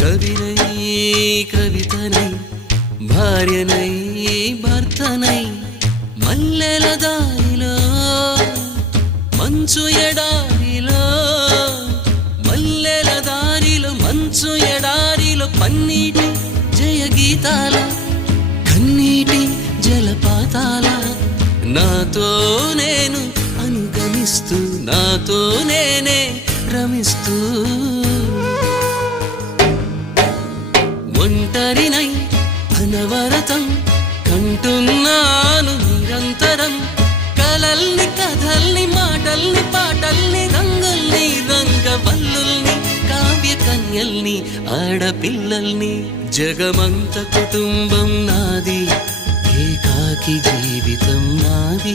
కవినై కవితనై భార్యనై భర్తనై మల్లెల దారిలో మంచు ఎడారిలో మల్లెల దారిలో మంచు ఎడారిలో పన్నీటి జయ గీతాల కన్నీటి జలపాతాల నాతో నేను అనుగమిస్తూ నాతో నేనే రమిస్తూ ఒంటరినై అనవరతం కంటున్నాను నిరంతరం కలల్ని కథల్ని మాటల్ని పాటల్ని రంగుల్ని రంగవల్లుల్ని కావ్య కన్యల్ని ఆడపిల్లల్ని జగమంత కుటుంబం నాది ఏకాకి జీవితం నాది